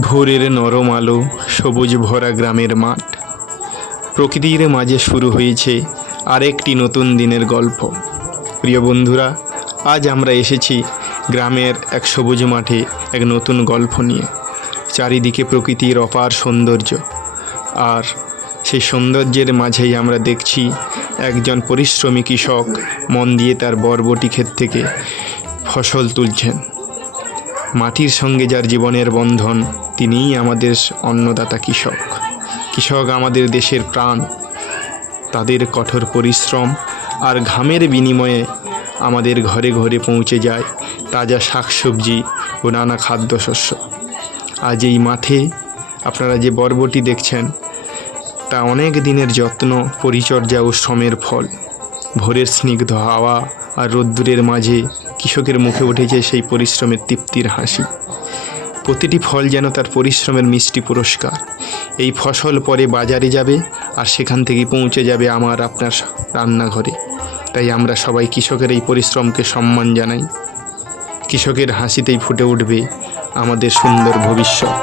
ভোরের নরম আলো, সবুজ ভরা গ্রামের মাঠ, প্রকৃতির মাঝে শুরু হয়েছে আরেকটি নতুন দিনের গল্প। প্রিয় বন্ধুরা, আজ আমরা এসেছি গ্রামের এক সবুজ মাঠে এক নতুন গল্প নিয়ে। চারিদিকে প্রকৃতির অপার সৌন্দর্য, আর সেই সৌন্দর্যের মাঝেই আমরা দেখছি একজন পরিশ্রমী কৃষক মন দিয়ে তার বরবটি ক্ষেত থেকে ফসল তুলছেন। মাটির সঙ্গে যার জীবনের বন্ধন, তিনিই আমাদের অন্নদাতা কৃষক। কৃষক আমাদের দেশের প্রাণ। তাদের কঠোর পরিশ্রম আর ঘামের বিনিময়ে আমাদের ঘরে ঘরে পৌঁছে যায় তাজা শাকসবজি ও নানা খাদ্যশস্য। আজ এই মাঠে আপনারা যে বরবটি দেখছেন, তা অনেক দিনের যত্ন, পরিচর্যা ও শ্রমের ফল। ভোরের স্নিগ্ধ হাওয়া আর রোদ্দুরের মাঝে কৃষকের মুখে উঠেছে সেই পরিশ্রমের তৃপ্তির হাসি। প্রতিটি ফল যেন তার পরিশ্রমের মিষ্টি পুরস্কার। এই ফসল পরে বাজারে যাবে, আর সেখান থেকে পৌঁছে যাবে আমার আপনার রান্নাঘরে। তাই আমরা সবাই কৃষকের এই পরিশ্রমকে সম্মান জানাই। কৃষকের হাসিতেই ফুটে উঠবে আমাদের সুন্দর ভবিষ্যৎ।